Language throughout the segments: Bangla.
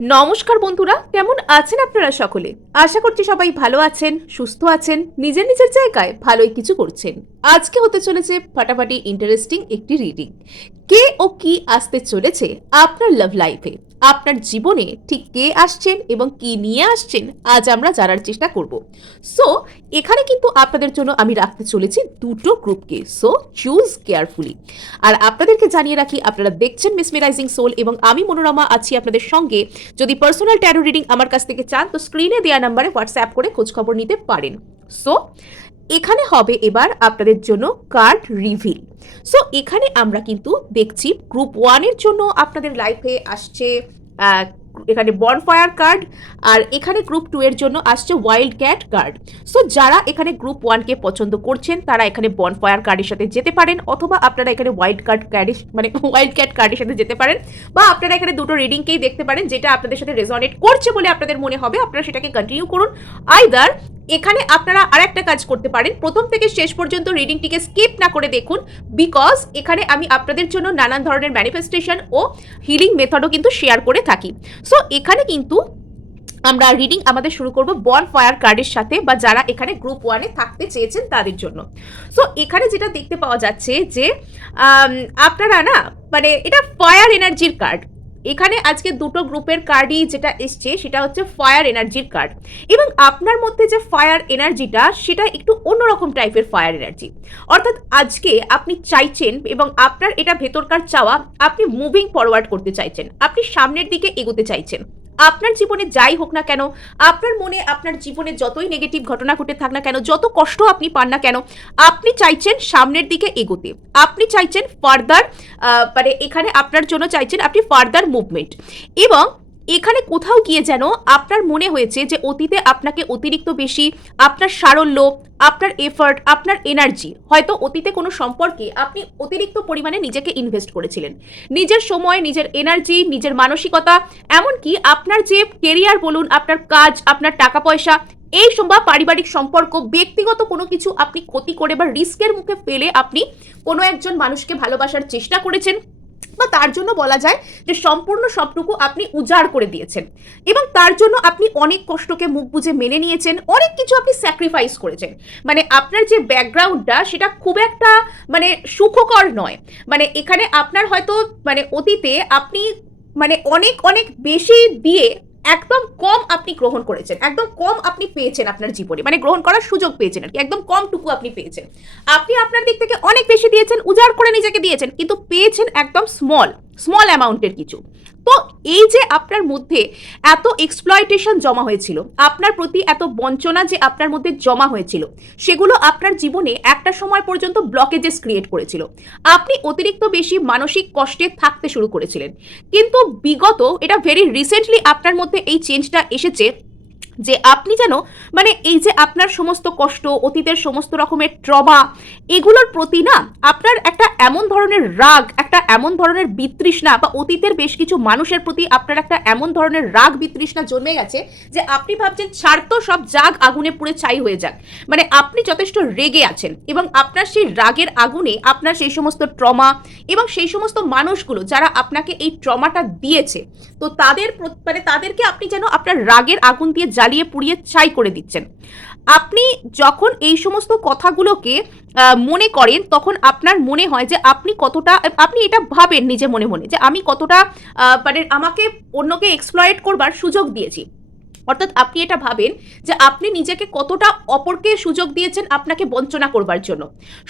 নমস্কার বন্ধুরা, কেমন আছেন আপনারা সকলে? আশা করছি সবাই ভালো আছেন, সুস্থ আছেন, নিজের নিজের জায়গায় ভালোই কিছু করছেন। আজকে হতে চলেছে ফাটাফাটি ইন্টারেস্টিং একটি রিডিং। কে ও কি আসতে চলেছে আপনার লাভ লাইফে, আপনার জীবনে ঠিক কে আসছেন এবং কি নিয়ে আসছেন আজ আমরা জানার চেষ্টা করব। সো এখানে কিন্তু আপনাদের জন্য আমি রাখতে চলেছি দুটো গ্রুপকে, সো চুজ কেয়ারফুলি। আর আপনাদেরকে জানিয়ে রাখি, আপনারা দেখছেন মেসমেরাইজিং সোল এবং আমি মনোরমা আছি আপনাদের সঙ্গে। যদি পার্সোনাল ট্যারো রিডিং আমার কাছ থেকে চান তো স্ক্রিনে দেওয়া নাম্বারে হোয়াটসঅ্যাপ করে খোঁজখবর নিতে পারেন। সো এখানে হবে এবার আপনাদের জন্য কার্ড রিভিল। সো এখানে আমরা কিন্তু দেখছি গ্রুপ 1 এর জন্য আপনাদের লাইফে আসছে এখানে বনফায়ার কার্ড, আর এখানে গ্রুপ 2 এর জন্য আসছে ওয়াইল্ড ক্যাট কার্ড। সো যারা এখানে গ্রুপ 1 কে পছন্দ করছেন তারা এখানে বনফায়ার কার্ডের সাথে যেতে পারেন, অথবা আপনারা এখানে ওয়াইল্ড ক্যাট কার্ডের সাথে যেতে পারেন, বা আপনারা এখানে দুটো রিডিংকেই দেখতে পারেন, যেটা আপনাদের সাথে রেজনেট করছে বলে আপনাদের মনে হবে আপনারা সেটাকে কন্টিনিউ করুন। আইদার এখানে আপনারা আরেকটা কাজ করতে পারেন, প্রথম থেকে শেষ পর্যন্ত রিডিংটিকে স্কিপ না করে দেখুন, বিকজ এখানে আমি আপনাদের জন্য নানান ধরনের ম্যানিফেস্টেশন ও হিলিং মেথডও কিন্তু শেয়ার করে থাকি। সো এখানে কিন্তু আমরা রিডিং আমাদের শুরু করব বনফায়ার কার্ডের সাথে, বা যারা এখানে গ্রুপ 1 এ থাকতে চেয়েছেন তাদের জন্য। সো এখানে যেটা দেখতে পাওয়া যাচ্ছে যে আপনারা না, মানে এটা ফায়ার এনার্জির কার্ড। এখানে আজকে দুটো গ্রুপের কার্ডই যেটা এসছে সেটা হচ্ছে ফায়ার এনার্জির কার্ড, এবং আপনার মধ্যে যে ফায়ার এনার্জিটা সেটা একটু অন্যরকম টাইপের ফায়ার এনার্জি। অর্থাৎ আজকে আপনি চাইছেন, এবং আপনার এটা ভেতরকার চাওয়া, আপনি মুভিং ফরওয়ার্ড করতে চাইছেন, আপনি সামনের দিকে এগোতে চাইছেন। আপনার জীবনে যাই হোক না কেন, আপনার মনে আপনার জীবনে যতই নেগেটিভ ঘটনা ঘটে থাক না কেন, যত কষ্ট আপনি পান না কেন, আপনি চাইছেন সামনের দিকে এগোতে, আপনি চাইছেন ফার্দার, মানে এখানে আপনার জন্য চাইছেন আপনি ফার্দার মুভমেন্ট। এবং এখানে কোথাও গিয়ে যেন আপনার মনে হয়েছে যে অতীতে আপনাকে অতিরিক্ত বেশি আপনার সারল্য, আপনার এফার্ট, আপনার এনার্জি, হয়তো অতীতে কোনো সম্পর্কে আপনি অতিরিক্ত পরিমাণে নিজেকে ইনভেস্ট করেছিলেন, নিজের সময়, নিজের এনার্জি, নিজের মানসিকতা, এমনকি আপনার যে কেরিয়ার বলুন, আপনার কাজ, আপনার টাকা পয়সা, এই বা পারিবারিক সম্পর্ক, ব্যক্তিগত কোনো কিছু আপনি ক্ষতি করে বা রিস্কের মুখে ফেলে আপনি কোনো একজন মানুষকে ভালোবাসার চেষ্টা করেছেন, বা তার জন্য বলা যায় যে সম্পূর্ণ সবটুকু আপনি উজাড় করে দিয়েছেন, এবং তার জন্য আপনি অনেক কষ্টকে মুখ বুজে মেনে নিয়েছেন, অনেক কিছু আপনি স্যাক্রিফাইস করেছেন। মানে আপনার যে ব্যাকগ্রাউন্ডটা সেটা খুব একটা মানে সুখকর নয়। মানে এখানে আপনার হয়তো মানে অতীতে আপনি মানে অনেক অনেক বেশি দিয়ে একদম কম আপনি গ্রহণ করেছেন, একদম কম আপনি পেয়েছেন আপনার জীবনে, মানে গ্রহণ করার সুযোগ পেয়েছেন আর কি, একদম কমটুকু আপনি পেয়েছেন। আপনি আপনার দিক থেকে অনেক বেশি দিয়েছেন, উজাড় করে নিজেকে দিয়েছেন, কিন্তু পেয়েছেন একদম স্মল অ্যামাউন্টের কিছু। তো এই যে আপনার মধ্যে এত এক্সপ্লয়টেশন জমা হয়েছিল, আপনার প্রতি এত বঞ্চনা যে আপনার মধ্যে জমা হয়েছিল, সেগুলো আপনার জীবনে একটা সময় পর্যন্ত ব্লকেজেস ক্রিয়েট করেছিল। আপনি অতিরিক্ত বেশি মানসিক কষ্টে থাকতে শুরু করেছিলেন, কিন্তু বিগত এটা ভেরি রিসেন্টলি আপনার মধ্যে এই চেঞ্জটা এসেছে যে আপনি যেন মানে এই যে আপনার সমস্ত কষ্ট, অতীতের সমস্ত রকমের ট্রমা, এগুলোর প্রতি না আপনার একটা এমন ধরনের রাগ, একটা এমন ধরনের বিতৃষ্ণা, বা অতীতের বেশ কিছু মানুষের প্রতি আপনার একটা এমন ধরনের রাগ বিতৃষ্ণা জন্মে গেছে যে আপনি ভাবছেন ছাড় তো, সব জাগ আগুনে পুড়ে ছাই হয়ে যাক। মানে আপনি যথেষ্ট রেগে আছেন, এবং আপনার সেই রাগের আগুনে আপনার সেই সমস্ত ট্রমা এবং সেই সমস্ত মানুষগুলো যারা আপনাকে এই ট্রমাটা দিয়েছে, তো তাদেরকে আপনি যেন আপনার রাগের আগুন দিয়ে জ্বালিয়ে পুড়িয়ে ছাই করে দিচ্ছেন। আপনি যখন এই সমস্ত কথাগুলোকে মনে করেন, তখন আপনার মনে হয় যে আপনি এটা ভাবেন নিজে মনে মনে যে আমি কতটা মানে আমাকে অন্যকে এক্সপ্লয়েট করবার সুযোগ দিয়েছি। অর্থাৎ আপনি এটা ভাবেন যে আপনি নিজেকে কতটা অপরকে সুযোগ দিয়েছেন আপনাকে বঞ্চনা করবার জন্য,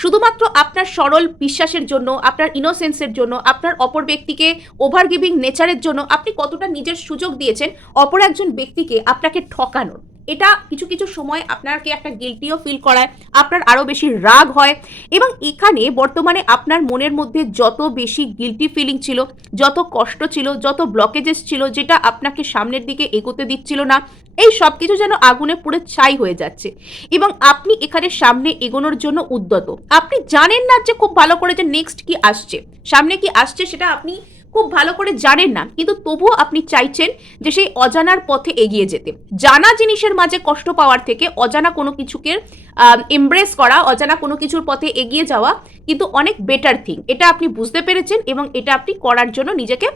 শুধুমাত্র আপনার সরল বিশ্বাসের জন্য, আপনার ইনোসেন্সের জন্য, আপনার অপর ব্যক্তিকে ওভার গিভিং নেচারের জন্য আপনি কতটা নিজের সুযোগ দিয়েছেন অপর একজন ব্যক্তিকে আপনাকে ঠকানোর। এটা কিছু কিছু সময় আপনাকে একটা গিল্টিও ফিল করায়, আপনার আরও বেশি রাগ হয়, এবং এখানে বর্তমানে আপনার মনের মধ্যে যত বেশি গিল্টি ফিলিং ছিল, যত কষ্ট ছিল, যত ব্লকেজেস ছিল, যেটা আপনাকে সামনের দিকে এগোতে দিচ্ছিল না, এই সব কিছু যেন আগুনে পুড়ে ছাই হয়ে যাচ্ছে, এবং আপনি এখানে সামনে এগোনোর জন্য উদ্যত। আপনি জানেন না যে খুব ভালো করে যে নেক্সট কি আসছে, সামনে কি আসছে সেটা আপনি খুব ভালো করে জানেন না, কিন্তু তবুও আপনি চাইছেন যে সেই অজানার পথে এগিয়ে যেতে। জানা জিনিসের মাঝে কষ্ট পাওয়ার থেকে অজানা কোনো কিছুকে এমব্রেস করা, অজানা কোনো কিছুর পথে এগিয়ে যাওয়া কিন্তু অনেক বেটার থিং। এটা আপনি বুঝতে পেরেছেন এবং এটা আপনি করার জন্য নিজেকে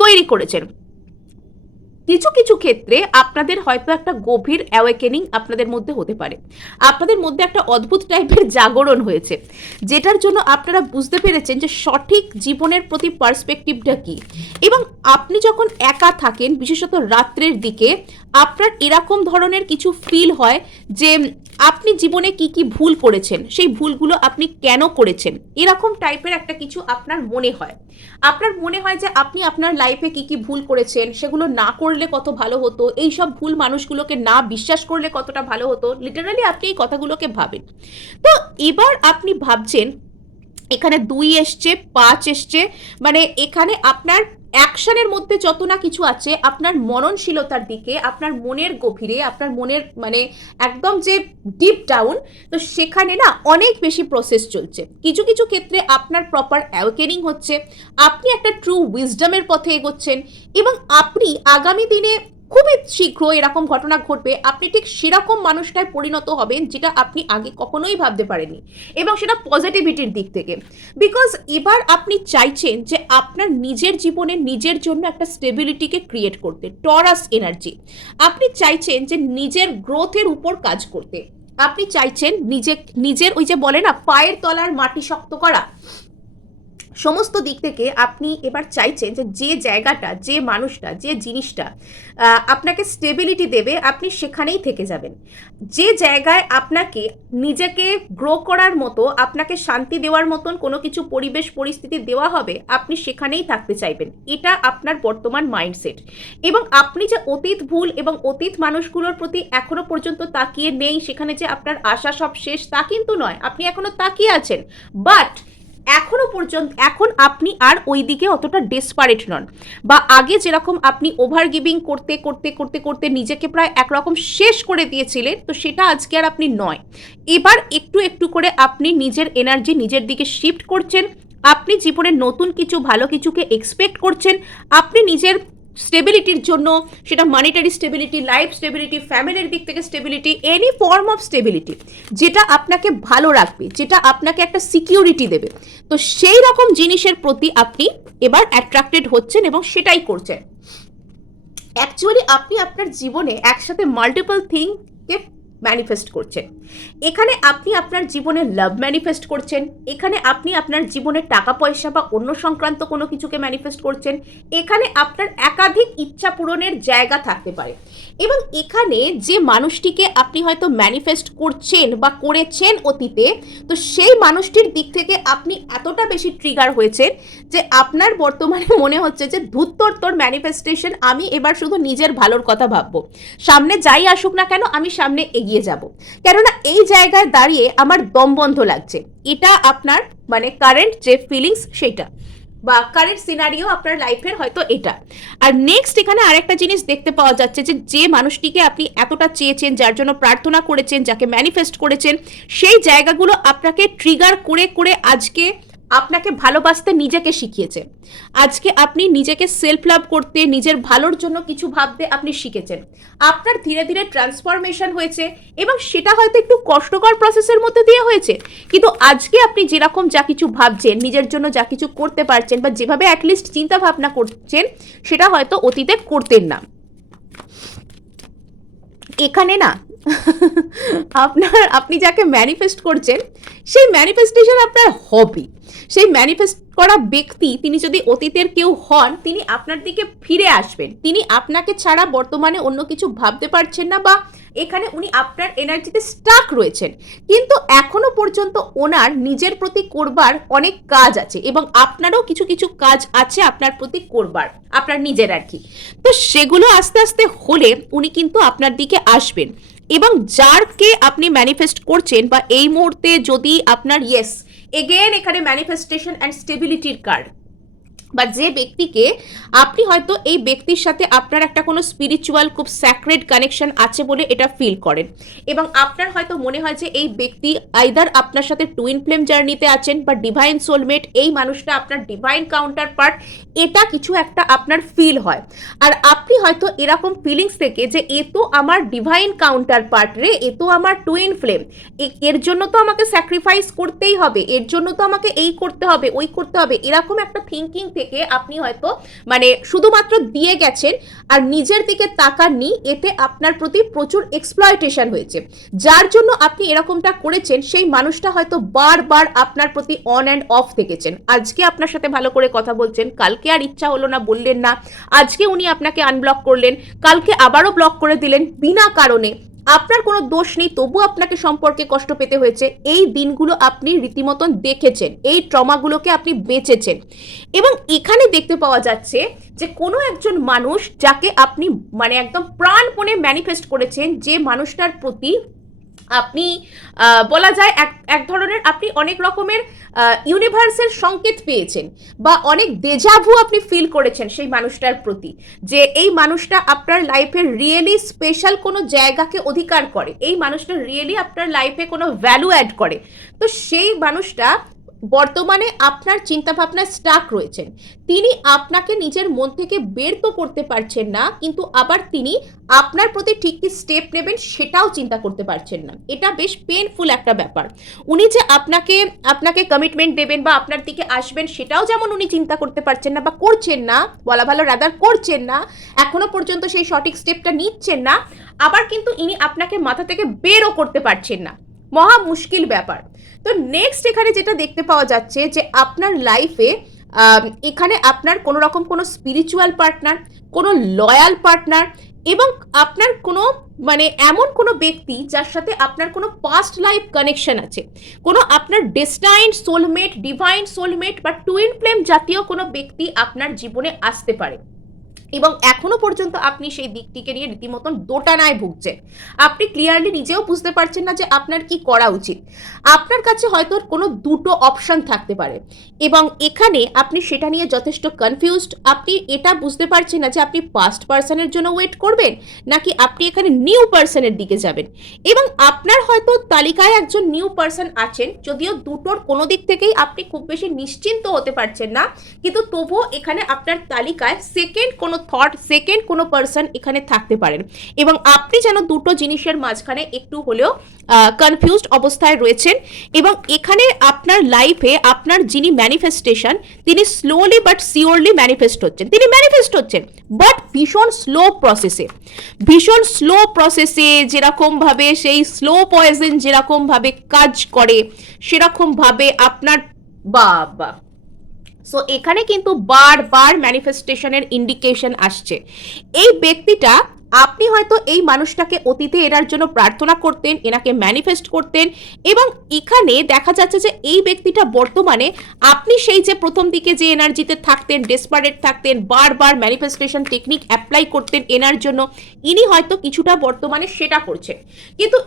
তৈরি করেছেন। কিছু কিছু ক্ষেত্রে আপনাদের হয়তো একটা গভীর অ্যাওয়েকেনিং আপনাদের মধ্যে হতে পারে, আপনাদের মধ্যে একটা অদ্ভুত টাইপের জাগরণ হয়েছে, যেটার জন্য আপনারা বুঝতে পেরেছেন যে সঠিক জীবনের প্রতি পার্সপেক্টিভটা কী। এবং আপনি যখন একা থাকেন, বিশেষত রাত্রের দিকে, আপনার এরকম ধরনের কিছু ফিল হয় যে আপনি জীবনে কি কি ভুল করেছেন, সেই ভুলগুলো আপনি কেন করেছেন, এরকম টাইপের একটা কিছু আপনার মনে হয়। আপনার মনে হয় যে আপনি আপনার লাইফে কি কি ভুল করেছেন, সেগুলো না করলে কত ভালো হতো, এই সব ভুল মানুষগুলোকে না বিশ্বাস করলে কতটা ভালো হতো, লিটারালি আপনি এই কথাগুলোকে ভাবেন। তো এবার আপনি ভাবছেন, এখানে 2 এসছে, 5 এসছে, মানে এখানে আপনার অ্যাকশনের মধ্যে যত না কিছু আছে, আপনার মননশীলতার দিকে, আপনার মনের গভীরে, আপনার মনের মানে একদম যে ডিপ ডাউন, তো সেখানে না অনেক বেশি প্রসেস চলছে। কিছু কিছু ক্ষেত্রে আপনার প্রপার অ্যাওয়েকেনিং হচ্ছে, আপনি একটা ট্রু উইজডমের পথে এগোচ্ছেন, এবং আপনি আগামী দিনে খুবই শীঘ্র এরকম ঘটনা ঘটবে, আপনি ঠিক সেরকম মানুষটায় পরিণত হবেন যেটা আপনি আগে কখনোই ভাবতে পারেননি, এবং সেটা পজিটিভিটির দিক থেকে। বিকজ এবার আপনি চাইছেন যে আপনার নিজের জীবনে নিজের জন্য একটা স্টেবিলিটিকে ক্রিয়েট করতে, টরাস এনার্জি। আপনি চাইছেন যে নিজের গ্রোথের উপর কাজ করতে, আপনি চাইছেন নিজের ওই যে বলে না পায়ের তলার মাটি শক্ত করা, সমস্ত দিক থেকে আপনি এবার চাইছেন যে যে জায়গাটা, যে মানুষটা, যে জিনিসটা আপনাকে স্টেবিলিটি দেবে, আপনি সেখানেই থেকে যাবেন। যে জায়গায় আপনাকে নিজেকে গ্রো করার মতো, আপনাকে শান্তি দেওয়ার মতন কোনো কিছু পরিবেশ পরিস্থিতি দেওয়া হবে, আপনি সেখানেই থাকতে চাইবেন। এটা আপনার বর্তমান মাইন্ডসেট। এবং আপনি যে অতীত ভুল এবং অতীত মানুষগুলোর প্রতি এখনো পর্যন্ত তাকিয়ে নেই, সেখানে যে আপনার আশা সব শেষ, তা কিন্তু নয়, আপনি এখনো তাকিয়ে আছেন। বাট এখনো পর্যন্ত এখন আপনি আর ওই দিকে অতটা ডেসপারেট নন, বা আগে যেরকম আপনি ওভার গিভিং করতে করতে করতে করতে নিজেকে প্রায় একরকম শেষ করে দিয়েছিলেন, তো সেটা আজকে আর আপনি নয়। এবার একটু একটু করে আপনি নিজের এনার্জি নিজের দিকে শিফট করছেন, আপনি জীবনের নতুন কিছু ভালো কিছুকে এক্সপেক্ট করছেন, আপনি নিজের স্টেবিলিটির জন্য, সেটা মানিটারি স্টেবিলিটি, লাইফ স্টেবিলিটি, ফ্যামিলির দিক থেকে stability, any form of stability, যেটা আপনাকে ভালো রাখবে, যেটা আপনাকে একটা সিকিউরিটি দেবে, তো সেই রকম জিনিসের প্রতি আপনি এবার অ্যাট্রাক্টেড হচ্ছেন এবং সেটাই করছেন। অ্যাকচুয়ালি আপনি আপনার জীবনে একসাথে মাল্টিপল থিংকে ম্যানিফেস্ট করছেন। এখানে আপনি আপনার জীবনে লাভ ম্যানিফেস্ট করছেন, এখানে আপনি আপনার জীবনে টাকা পয়সা বা অন্য সংক্রান্ত কোনো কিছুকে ম্যানিফেস্ট করছেন, এখানে আপনার একাধিক ইচ্ছা পূরণের জায়গা থাকতে পারে। এবং এখানে যে মানুষটিকে আপনি হয়তো ম্যানিফেস্ট করছেন বা করেছেন অতীতে, তো সেই মানুষটির দিক থেকে আপনি এতটা বেশি ট্রিগার হয়েছেন যে আপনার বর্তমানে মনে হচ্ছে যে ধুত্তর ম্যানিফেস্টেশন, আমি এবার শুধু নিজের ভালোর কথা ভাববো, সামনে যাই আসুক না কেন আমি সামনে এগিয়ে যাব, কেননা এই জায়গায় দাঁড়িয়ে আমার দম বন্ধ লাগছে। এটা আপনার মানে কারেন্ট যে ফিলিংস, সেটা বা কারেন্ট সিনারিও আপনার লাইফের হয়তো এটা। আর নেক্সট এখানে আরেকটা জিনিস দেখতে পাওয়া যাচ্ছে যে যে মানুষটিকে আপনি এতটা চেয়েছেন, যার জন্য প্রার্থনা করেছেন, যাকে ম্যানিফেস্ট করেছেন, সেই জায়গাগুলো আপনাকে ট্রিগার করে করে আজকে আপনাকে ভালোবাসতে নিজেকে শিখিয়েছে। আজকে আপনি নিজেকে সেলফ লাভ করতে, নিজের ভালোর জন্য কিছু ভাবতে আপনি শিখেছেন। আপনার ধীরে ধীরে ট্রান্সফরমেশন হয়েছে, এবং সেটা হয়তো একটু কষ্টকর প্রসেসের মধ্যে দিয়ে হয়েছে, কিন্তু আজকে আপনি যেরকম যা কিছু ভাবছেন, নিজের জন্য যা কিছু করতে পারছেন, বা যেভাবে অ্যাটলিস্ট চিন্তা ভাবনা করছেন, সেটা হয়তো অতীতে করতেন না। এখানে না আপনি যাকে ম্যানিফেস্ট করছেন, সেই ম্যানিফেস্টেশন আপনার হবি। সেই ম্যানিফেস্ট করা ব্যক্তি, তিনি যদি অতীতের কেউ হন, তিনি আপনার দিকে ফিরে আসবেন, তিনি আপনাকে ছাড়া বর্তমানে অন্য কিছু ভাবতে পারছেন না, বা এখানে উনি আপনার এনার্জিতে স্টাক রয়েছেন, কিন্তু এখনো পর্যন্ত ওনার নিজের প্রতি করবার অনেক কাজ আছে, এবং আপনারও কিছু কিছু কাজ আছে আপনার প্রতি করবার, আপনার নিজের আর কি। তো সেগুলো আস্তে আস্তে হলে উনি কিন্তু আপনার দিকে আসবেন। এবং যারকে আপনি ম্যানিফেস্ট করছেন, বা এই মুহূর্তে যদি আপনার ইয়েস এগেন এখানে ম্যানিফেস্টেশন অ্যান্ড স্টেবিলিটির কার্ড, বা যে ব্যক্তিকে আপনি হয়তো এই ব্যক্তির সাথে আপনার একটা কোনো স্পিরিচুয়াল খুব স্যাক্রেড কানেকশন আছে বলে এটা ফিল করেন, এবং আপনার হয়তো মনে হয় যে এই ব্যক্তি আইদার আপনার সাথে টুইন ফ্লেম জার্নিতে আছেন, বা ডিভাইন সোলমেট, এই মানুষটা আপনার ডিভাইন কাউন্টার পার্ট, এটা কিছু একটা আপনার ফিল হয়। আর আপনি হয়তো এরকম ফিলিংস থেকে যে এ তো আমার ডিভাইন কাউন্টার পার্ট রে, এ তো আমার টুইন ফ্লেম, এর জন্য তো আমাকে স্যাক্রিফাইস করতেই হবে, এর জন্য তো আমাকে এই করতে হবে, ওই করতে হবে, এরকম একটা থিঙ্কিং থেকে আপনি হয়তো মানে শুধুমাত্র দিয়ে গেছেন আর নিজের দিকে তাকাননি, এতে আপনার প্রতি প্রচুর এক্সপ্লয়টেশন হয়েছে। যার জন্য আপনি এরকমটা করেছেন, সেই মানুষটা হয়তো বারবার আপনার প্রতি অন অ্যান্ড অফ থেকেছেন। আজকে আপনার সাথে ভালো করে কথা বলছেন, কালকে আর ইচ্ছা হলো না, বললেন না, আজকে উনি আপনাকে আনব্লক করলেন, কালকে আবারও ব্লক করে দিলেন বিনা কারণে। আপনার কোনো দোষ নেই, তবু আপনাকে সম্পর্কে কষ্ট পেতে হয়েছে। এই দিনগুলো আপনি রীতিমতন দেখেছেন, এই ট্রমাগুলোকে আপনি বেঁচেছেন। এবং এখানে দেখতে পাওয়া যাচ্ছে যে কোনো একজন মানুষ যাকে আপনি মানে একদম প্রাণপণে ম্যানিফেস্ট করেছেন, যে মানুষটার প্রতি আপনি বলা যায় এক ধরনের আপনি অনেক রকমের ইউনিভার্সের সংকেত পেয়েছেন, বা অনেক দেজাভু আপনি ফিল করেছেন সেই মানুষটার প্রতি, যে এই মানুষটা আপনার লাইফে রিয়েলি স্পেশাল কোনো জায়গাকে অধিকার করে, এই মানুষটা রিয়েলি আপনার লাইফে কোনো ভ্যালু অ্যাড করে। তো সেই মানুষটা বর্তমানে আপনার চিন্তাভাবনায় স্টাক রয়েছেন। তিনি আপনাকে নিজের মন থেকে বের তো করতে পারছেন না, কিন্তু আবার তিনি আপনার প্রতি ঠিক কি স্টেপ নেবেন সেটাও চিন্তা করতে পারছেন না। এটা বেশ পেনফুল একটা ব্যাপার। উনি যে আপনাকে কমিটমেন্ট দেবেন বা আপনার দিকে আসবেন, সেটাও যেমন উনি চিন্তা করতে পারছেন না বা করছেন না, বলা ভালো রাদার করছেন না, এখনো পর্যন্ত সেই সঠিক স্টেপটা নিচ্ছেন না। আবার কিন্তু ইনি আপনাকে মাথা থেকে বেরও করতে পারছেন না। মহা মুশকিল ব্যাপার। তো নেক্সট এখানে যেটা দেখতে পাওয়া যাচ্ছে যে আপনার লাইফে এখানে আপনার কোনো রকম কোনো স্পিরিচুয়াল পার্টনার, কোনো লয়াল পার্টনার, এবং আপনার কোনো মানে এমন কোনো ব্যক্তি যার সাথে আপনার কোনো পাস্ট লাইফ কানেকশন আছে, কোনো আপনার ডেস্টাইন্ড সোলমেট, ডিভাইন সোলমেট বা টুইন ফ্লেম জাতীয় কোনো ব্যক্তি আপনার জীবনে আসতে পারে। এবং এখনো পর্যন্ত আপনি সেই দিকটিকে নিয়ে রীতিমতন দোটানায় ভুগছেন। আপনি ক্লিয়ারলি নিজেও বুঝতে পারছেন না যে আপনার কি করা উচিত। আপনার কাছে হয়তো কোনো দুটো অপশন থাকতে পারে, এবং এখানে আপনি সেটা নিয়ে যথেষ্ট কনফিউজড। আপনি এটা বুঝতে পারছেন না যে আপনি পাস্ট পার্সনের জন্য ওয়েট করবেন, নাকি আপনি এখানে নিউ পার্সনের দিকে যাবেন। এবং আপনার হয়তো তালিকায় একজন নিউ পার্সন আছেন, যদিও দুটোর কোনো দিক থেকেই আপনি খুব বেশি নিশ্চিন্ত হতে পারছেন না, কিন্তু তবুও এখানে আপনার তালিকায় সেকেন্ড কোনো থট, সেকেন্ড কোনো পার্সন এখানে থাকতে পারেন। এবং আপনি যেন দুটো জিনিসের মাঝখানে একটু হলেও কনফিউজড অবস্থায় রয়েছেন। এবং এখানে আপনার লাইফে আপনার যিনি ম্যানিফেস্টেশন, তিনি স্লোলি বাট সিওরলি ম্যানিফেস্ট হচ্ছেন। তিনি ম্যানিফেস্ট হচ্ছেন, বাট ভীষণ স্লো প্রসেসে, ভীষণ স্লো প্রসেসে। যেরকমভাবে সেই স্লো পয়জন যেরকমভাবে কাজ করে, সেরকমভাবে আপনার বাবা। সো এখানে কিন্তু বারবার ম্যানিফেস্টেশনের ইন্ডিকেশন আসছে। এই ব্যক্তিটা, আপনি হয়তো এই মানুষটাকে অতীতে এনার জন্য প্রার্থনা করতেন, এনাকে ম্যানিফেস্ট করতেন, এবং এখানে দেখা যাচ্ছে যে এই ব্যক্তিটা বর্তমানে, আপনি সেই যে প্রথম দিকে যে এনার্জিতে থাকতেন, ডেসপারেট থাকতেন, বারবার ম্যানিফেস্টেশন টেকনিক অ্যাপ্লাই করতেন এনার জন্য, ইনি হয়তো কিছুটা বর্তমানে সেটা করছেন। কিন্তু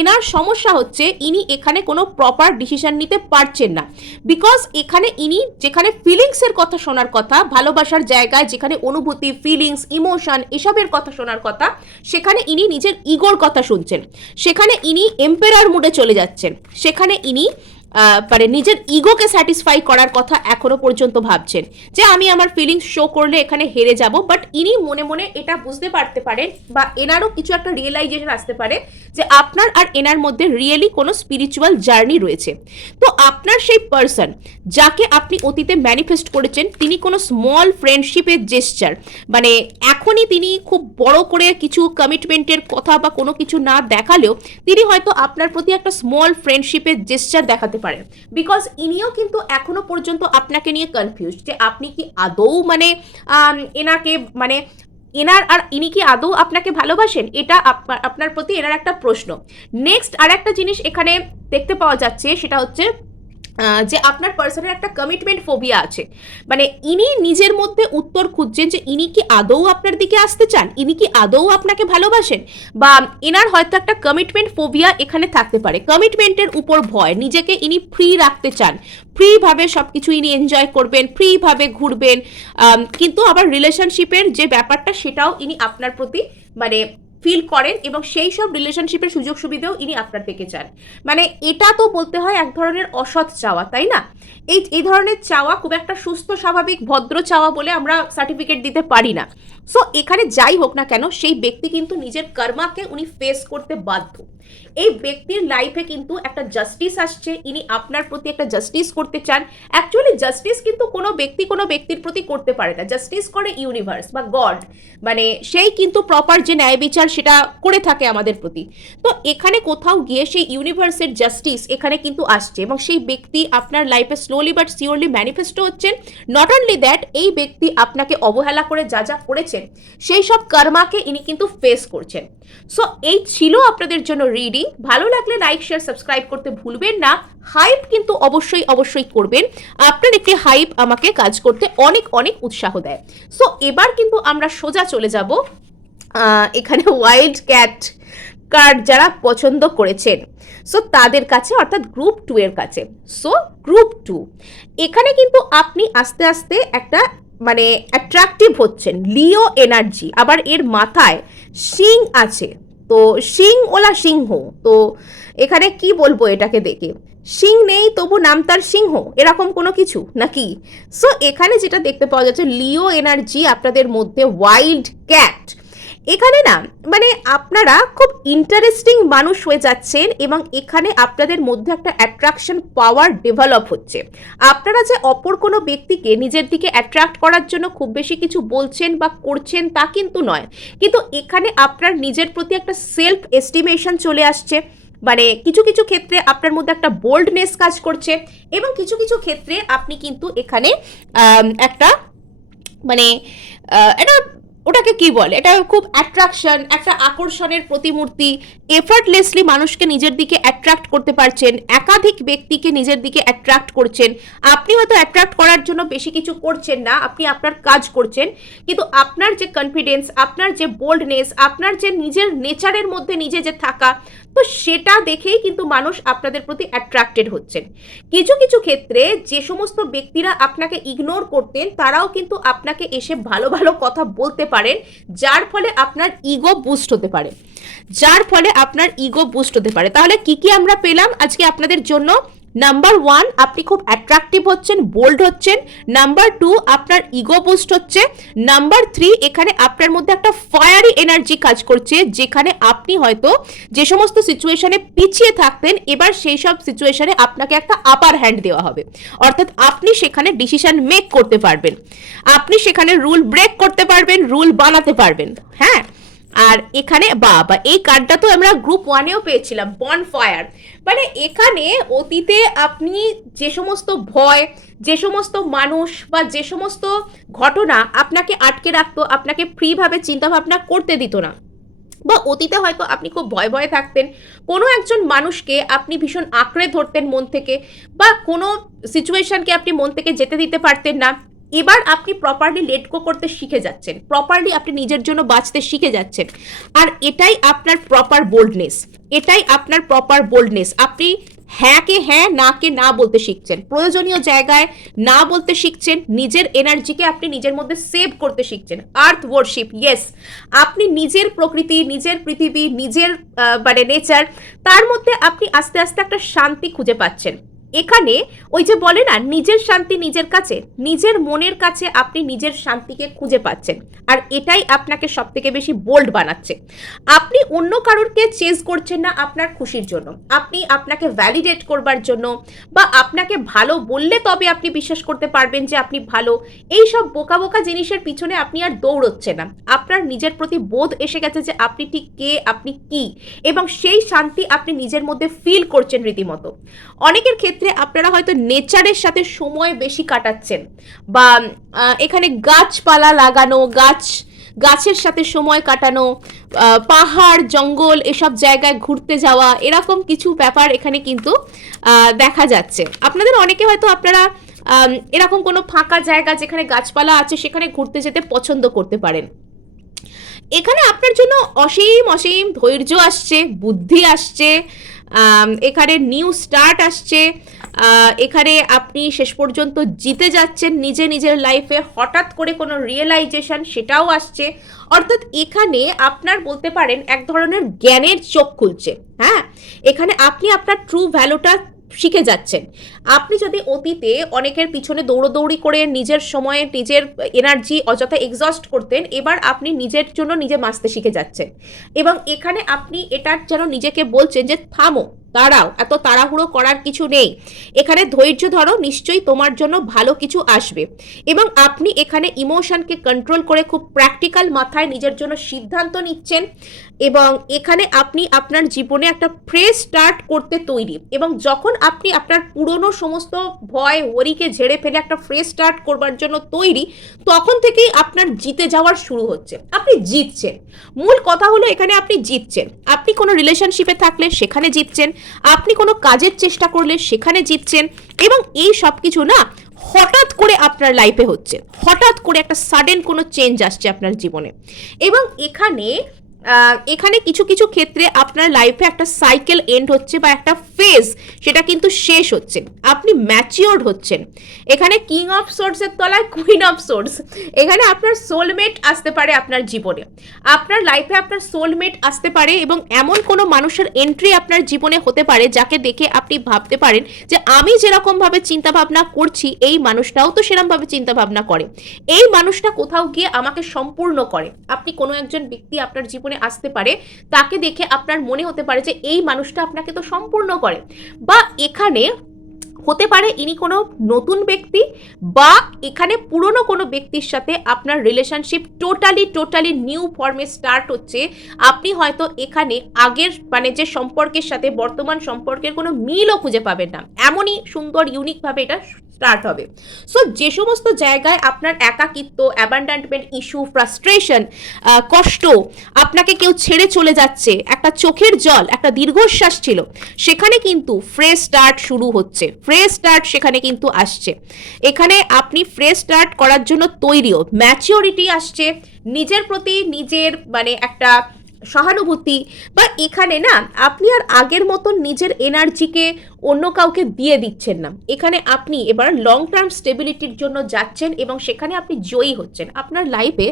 এনার সমস্যা হচ্ছে ইনি এখানে কোনো প্রপার ডিসিশন নিতে পারছেন না। বিকজ এখানে ইনি যেখানে ফিলিংসের কথা শোনার কথা, ভালোবাসার জায়গায় যেখানে অনুভূতি, ফিলিংস, ইমোশন এসবের কথা শোনার কথা, সেখানে ইনি নিজের ইগোর কথা শুনছেন, সেখানে ইনি এম্পেরার মুডে চলে যাচ্ছেন, সেখানে ইনি মানে নিজের ইগোকে স্যাটিসফাই করার কথা এখনো পর্যন্ত ভাবছেন, যে আমি আমার ফিলিংস শো করলে এখানে হেরে যাব। বাট ইনি মনে মনে এটা বুঝতে পারতে পারেন, বা এনারও কিছু একটা রিয়েলাইজেশন আসতে পারে যে আপনার আর এনার মধ্যে রিয়েলি কোনো স্পিরিচুয়াল জার্নি রয়েছে। তো আপনার সেই পার্সন যাকে আপনি অতীতে ম্যানিফেস্ট করেছেন, তিনি কোনো স্মল ফ্রেন্ডশিপের জেস্চার, মানে এখনই তিনি খুব বড় করে কিছু কমিটমেন্টের কথা বা কোনো কিছু না দেখালেও, তিনি হয়তো আপনার প্রতি একটা স্মল ফ্রেন্ডশিপের জেস্চার দেখাতে পারেন। বিকজ ইনিও কিন্তু এখনো পর্যন্ত আপনাকে নিয়ে কনফিউজড, যে আপনি কি আদৌ মানে এনাকে মানে এনার আর ইনি কি আদৌ আপনাকে ভালোবাসেন, এটা আপনার প্রতি এনার একটা প্রশ্ন। নেক্সট আর একটা জিনিস এখানে দেখতে পাওয়া যাচ্ছে, সেটা হচ্ছে যে আপনার পার্সনের একটা কমিটমেন্ট ফোবিয়া আছে। মানে ইনি নিজের মধ্যে উত্তর খুঁজছেন যে ইনি কি আদৌ আপনার দিকে আসতে চান, ইনি কি আদৌ আপনাকে ভালোবাসেন, বা এনার হয়তো একটা কমিটমেন্ট ফোবিয়া এখানে থাকতে পারে। কমিটমেন্টের উপর ভয়, নিজেকে ইনি ফ্রি রাখতে চান, ফ্রিভাবে সব কিছু ইনি এনজয় করবেন, ফ্রিভাবে ঘুরবেন, কিন্তু আবার রিলেশনশিপের যে ব্যাপারটা সেটাও ইনি আপনার প্রতি মানে ফিল করেন, এবং সেই সব রিলেশনশিপের সুযোগ সুবিধাও ইনি আপনার থেকে চান। মানে এটা তো বলতে হয় এক ধরনের অসৎ চাওয়া, তাই না? এই ধরনের চাওয়া খুব একটা সুস্থ, স্বাভাবিক, ভদ্র চাওয়া বলে আমরা সার্টিফিকেট দিতে পারি না। সো এখানে যাই হোক না কেন সেই ব্যক্তি কিন্তু নিজের কর্মাকে উনি ফেস করতে বাধ্য। এই ব্যক্তির লাইফে কিন্তু একটা জাস্টিস আসছে, ইনি আপনার প্রতি একটা জাস্টিস করতে চান। অ্যাকচুয়ালি জাস্টিস কিন্তু কোনো ব্যক্তি কোনো ব্যক্তির প্রতি করতে পারে না, জাস্টিস করে ইউনিভার্স বা গড, মানে সেই কিন্তু প্রপার যে ন্যায় বিচার সেটা করে থাকে আমাদের প্রতি। তো এখানে কোথাও গিয়ে সেই ইউনিভার্সের জাস্টিস এখানে কিন্তু আসছে এবং সেই ব্যক্তি আপনার লাইফে স্লোলি বাট সিওরলি ম্যানিফেস্টো হচ্ছেন। নট অনলি দ্যাট, এই ব্যক্তি আপনাকে অবহেলা করে যা যা করেছেন সেই সব কর্মাকে ইনি কিন্তু ফেস করছেন। সো এই ছিল আপনাদের জন্য রিডিং। ভালো লাগলে লাইক শেয়ার সাবস্ক্রাইব করতে ভুলবেন না। হাইপ কিন্তু অবশ্যই অবশ্যই করবেন, আপনার একটি হাইপ আমাকে কাজ করতে অনেক অনেক উৎসাহ দেয়। সো এবার কিন্তু আমরা সোজা চলে যাব এখানে ওয়াইল্ড ক্যাট কার্ড যারা পছন্দ করেছেন সো তাদের কাছে, অর্থাৎ গ্রুপ 2 এর কাছে। সো গ্রুপ 2 এখানে কিন্তু আপনি আস্তে আস্তে একটা মানে অ্যাট্রাকটিভ হচ্ছেন, লিও এনার্জি, আবার এর মাথায় শিং আছে, তো শিং ওলা সিংহ, তো এখানে কি বলবো এটাকে দেখে, সিং নেই তবু নাম তার সিংহ, এরকম কোনো কিছু নাকি? সো এখানে যেটা দেখতে পাওয়া যাচ্ছে লিও এনার্জি আপনাদের মধ্যে, ওয়াইল্ড ক্যাট, এখানে না মানে আপনারা খুব ইন্টারেস্টিং মানুষ হয়ে যাচ্ছেন এবং এখানে আপনাদের মধ্যে একটা অ্যাট্রাকশন পাওয়ার ডেভেলপ হচ্ছে। আপনারা যে অপর কোনো ব্যক্তিকে নিজের দিকে অ্যাট্রাক্ট করার জন্য খুব বেশি কিছু বলছেন বা করছেন তা কিন্তু নয়, কিন্তু এখানে আপনার নিজের প্রতি একটা সেলফ এস্টিমেশন চলে আসছে, মানে কিছু কিছু ক্ষেত্রে আপনার মধ্যে একটা বোল্ডনেস কাজ করছে এবং কিছু কিছু ক্ষেত্রে আপনি কিন্তু এখানে একটা মানে এটা ওটাকে কি বলে, এটা খুব অ্যাট্রাকশন, একটা আকর্ষণের প্রতিমূর্তি, এফার্টলেসলি মানুষকে নিজের দিকে অ্যাট্রাক্ট করতে পারছেন, একাধিক ব্যক্তিকে নিজের দিকে অ্যাট্রাক্ট করছেন। আপনি হয়তো অ্যাট্রাক্ট করার জন্য বেশি কিছু করছেন না, আপনি আপনার কাজ করছেন, কিন্তু আপনার যে কনফিডেন্স, আপনার যে বোল্ডনেস, আপনার যে নিজের নেচারের মধ্যে নিজে যে থাকা, তো সেটা দেখেই কিন্তু মানুষ আপনাদের প্রতি অ্যাট্রাক্টেড হচ্ছেন। কিছু কিছু ক্ষেত্রে যে সমস্ত ব্যক্তিরা আপনাকে ইগনোর করতেন তারাও কিন্তু আপনাকে এসে ভালো ভালো কথা বলতে পারেন, যার ফলে আপনার ইগো বুস্ট হতে পারে, তাহলে কি কি আমরা পেলাম আজকে আপনাদের জন্য? নাম্বার 1, আপনি খুব অ্যাট্রাকটিভ হচ্ছেন, বোল্ড হচ্ছেন। নাম্বার 2, আপনার ইগো বুস্ট হচ্ছে। নাম্বার 3, এখানে আপনার মধ্যে একটা ফায়ারি এনার্জি কাজ করছে, যেখানে আপনি হয়তো যে সমস্ত সিচুয়েশনে পিছিয়ে থাকতেন এবার সেই সব সিচুয়েশনে আপনাকে একটা আপার হ্যান্ড দেওয়া হবে, অর্থাৎ আপনি সেখানে ডিসিশন মেক করতে পারবেন, আপনি সেখানে রুল ব্রেক করতে পারবেন, রুল বানাতে পারবেন। হ্যাঁ, আর এখানে বাবা এই কার্ডটা তো আমরা গ্রুপ 1-এও পেয়েছিলাম, বনফায়ার, মানে এখানে অতীতে আপনি যে সমস্ত ভয়, যে সমস্ত মানুষ বা যে সমস্ত ঘটনা আপনাকে আটকে রাখতো, আপনাকে ফ্রিভাবে চিন্তাভাবনা করতে দিত না, বা অতীতে হয়তো আপনি খুব ভয় ভয়ে থাকতেন, কোনো একজন মানুষকে আপনি ভীষণ আঁকড়ে ধরতেন মন থেকে, বা কোনো সিচুয়েশনকে আপনি মন থেকে যেতে দিতে পারতেন না, এবার আপনি প্রপারলি লেট গো করতে শিখে যাচ্ছেন, প্রপারলি আপনি নিজের জন্য বাঁচতে শিখে যাচ্ছেন। আর এটাই আপনার প্রপার বোল্ডনেস, আপনি হ্যাঁ কে হ্যাঁ, না কে না বলতে শিখছেন, প্রয়োজনীয় জায়গায় না বলতে শিখছেন, নিজের এনার্জিকে আপনি নিজের মধ্যে সেভ করতে শিখছেন। আর্থ ওয়ার্শিপ, ইয়েস, আপনি নিজের প্রকৃতি, নিজের পৃথিবী, নিজের মানে নেচার, তার মধ্যে আপনি আস্তে আস্তে একটা শান্তি খুঁজে পাচ্ছেন। এখানে ওই যে বলে না, নিজের শান্তি নিজের কাছে, নিজের মনের কাছে আপনি নিজের শান্তিকে খুঁজে পাচ্ছেন, আর এটাই আপনাকে সব থেকে বেশি বোল্ড বানাচ্ছে। আপনি অন্য কারোরকে চেজ করছেন না আপনার খুশির জন্য, আপনি আপনাকে ভ্যালিডেট করবার জন্য, বা আপনাকে ভালো বললে তবে আপনি বিশ্বাস করতে পারবেন যে আপনি ভালো, এই সব বোকা বোকা জিনিসের পিছনে আপনি আর দৌড়চ্ছেন না, আপনার নিজের প্রতি বোধ এসে গেছে যে আপনি ঠিক কে, আপনি কি, এবং সেই শান্তি আপনি নিজের মধ্যে ফিল করছেন রীতিমতো। অনেকের ক্ষেত্রে আপনারা হয়তো নেচারের সাথে সময় বেশি কাটাচ্ছেন, বা এখানে গাছপালা লাগানো, গাছের সাথে সময় কাটানো, পাহাড় জঙ্গল এসব জায়গায় ঘুরতে যাওয়া, এরকম কিছু ব্যাপার এখানে কিন্তু দেখা যাচ্ছে। আপনাদের অনেকে হয়তো আপনারা এরকম কোনো ফাঁকা জায়গা যেখানে গাছপালা আছে সেখানে ঘুরতে যেতে পছন্দ করতে পারেন। এখানে আপনার জন্য অসীম অসীম ধৈর্য আসছে, বুদ্ধি আসছে, এখানে নিউ স্টার্ট আসছে, এখানে আপনি শেষ পর্যন্ত জিতে যাচ্ছেন নিজে নিজের লাইফে, হঠাৎ করে কোনো রিয়েলাইজেশন সেটাও আসছে, অর্থাৎ এখানে আপনার বলতে পারেন এক ধরনের জ্ঞানের চোখ খুলছে। হ্যাঁ, এখানে আপনি আপনার ট্রু ভ্যালুটা শিখে যাচ্ছেন। আপনি যদি অতীতে অনেকের পিছনে দৌড়োদৌড়ি করে নিজের সময়ে নিজের এনার্জি অযথা এক্সস্ট করতেন, এবার আপনি নিজের জন্য নিজে বাঁচতে শিখে যাচ্ছেন। এবং এখানে আপনি এটার যেন নিজেকে বলছেন যে থামো, দাঁড়াও, এত তাড়াহুড়ো করার কিছু নেই, এখানে ধৈর্য ধরো, নিশ্চয়ই তোমার জন্য ভালো কিছু আসবে। এবং আপনি এখানে ইমোশনকে কন্ট্রোল করে খুব প্র্যাকটিক্যাল মাথায় নিজের জন্য সিদ্ধান্ত নিচ্ছেন। এবং এখানে আপনি আপনার জীবনে একটা ফ্রেশ স্টার্ট করতে তৈরি। এবং যখন আপনি আপনার পুরনো সমস্ত ভয় হরিকে ঝেড়ে ফেলে একটা ফ্রেশ স্টার্ট করবার জন্য তৈরি, তখন থেকেই আপনার জিতে যাওয়ার শুরু হচ্ছে, আপনি জিতছেন। মূল কথা হলো এখানে আপনি জিতছেন। আপনি কোনো রিলেশনশিপে থাকলে সেখানে জিতছেন, আপনি কোনো কাজের চেষ্টা করলে সেখানে জিতছেন। এবং এই সব কিছু না হঠাৎ করে আপনার লাইফে হচ্ছে, হঠাৎ করে একটা সাডেন কোনো চেঞ্জ আসছে আপনার জীবনে। এবং এখানে কিছু কিছু ক্ষেত্রে আপনার লাইফে একটা সাইকেল এন্ড হচ্ছে বা একটা ফেজ সেটা কিন্তু শেষ হচ্ছে, আপনি ম্যাচিওর্ড হচ্ছেন। এখানে কিং অফ সোর্সের তলায় কুইন অফ সোর্স, এখানে আপনার সোলমেট আসতে পারে আপনার জীবনে, আপনার লাইফে আপনার সোলমেট আসতে পারে। এবং এমন কোনো মানুষের এন্ট্রি আপনার জীবনে হতে পারে যাকে দেখে আপনি ভাবতে পারেন যে আমি যেরকমভাবে চিন্তাভাবনা করছি এই মানুষটাও তো সেরকমভাবে চিন্তাভাবনা করে, এই মানুষটা কোথাও গিয়ে আমাকে সম্পূর্ণ করে। আপনি কোনো একজন ব্যক্তি আপনার জীবনে আসতে পারে, তাকে দেখে আপনার মনে হতে পারে যে এই মানুষটা আপনাকে তো সম্পূর্ণ করে। বা এখানে হতে পারে ইনি কোনো নতুন ব্যক্তি, বা এখানে পুরনো কোনো ব্যক্তির সাথে আপনার রিলেশনশিপ টোটালি নিউ ফর্মে স্টার্ট হচ্ছে। আপনি হয়তো এখানে আগের মানে যে সম্পর্কের সাথে বর্তমান সম্পর্কের কোনো মিলও খুঁজে পাবেন না, এমনই সুন্দর ইউনিকভাবে এটা স্টার্ট হবে। সো যে সমস্ত জায়গায় আপনার একাকিত্ব, অ্যাবান্ডনমেন্ট ইস্যু, ফ্রাস্ট্রেশন, কষ্ট, আপনাকে কেউ ছেড়ে চলে যাচ্ছে, একটা চোখের জল, একটা দীর্ঘশ্বাস ছিল, সেখানে কিন্তু ফ্রেশ স্টার্ট শুরু হচ্ছে, ফ্রেশ স্টার্ট সেখানে কিন্তু আসছে। এখানে আপনি ফ্রেশ স্টার্ট করার জন্য তৈরিও, ম্যাচিওরিটি আসছে, নিজের প্রতি নিজের মানে একটা সহানুভূতি। বা এখানে না আপনি আর আগের মতন নিজের এনার্জিকে অন্য কাউকে দিয়ে দিচ্ছেন না, এখানে আপনি এবার লং টার্ম স্টেবিলিটির জন্য যাচ্ছেন এবং সেখানে আপনি জয়ী হচ্ছেন। আপনার লাইফে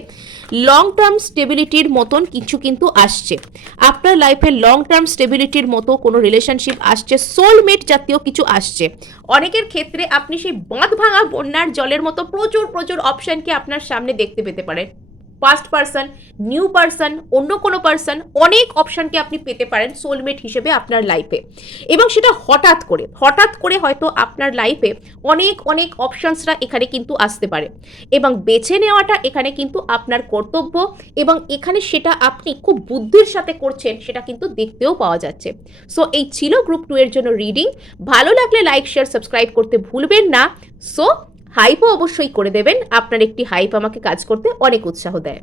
লং টার্ম স্টেবিলিটির মতন কিছু কিন্তু আসছে, আপনার লাইফে লং টার্ম স্টেবিলিটির মতো কোনো রিলেশনশিপ আসছে, সোলমেট জাতীয় কিছু আসছে। অনেকের ক্ষেত্রে আপনি সেই বাঁধ ভাঙা বন্যার জলের মতো প্রচুর অপশনকে আপনার সামনে দেখতে পেতে পারেন। পাস্ট পার্সন, নিউ পার্সন, অন্য কোনো পার্সন, অনেক অপশনকে আপনি পেতে পারেন সোলমেট হিসেবে আপনার লাইফে। এবং সেটা হঠাৎ করে হয়তো আপনার লাইফে অনেক অপশনসরা এখানে কিন্তু আসতে পারে। এবং বেছে নেওয়াটা এখানে কিন্তু আপনার কর্তব্য, এবং এখানে সেটা আপনি খুব বুদ্ধির সাথে করছেন, সেটা কিন্তু দেখতেও পাওয়া যাচ্ছে। সো এই ছিল গ্রুপ 2 এর জন্য রিডিং। ভালো লাগলে লাইক, শেয়ার, সাবস্ক্রাইব করতে ভুলবেন না। সো হাইপও অবশ্যই করে দেবেন, আপনার একটি হাইপ আমাকে কাজ করতে অনেক উৎসাহ দেয়।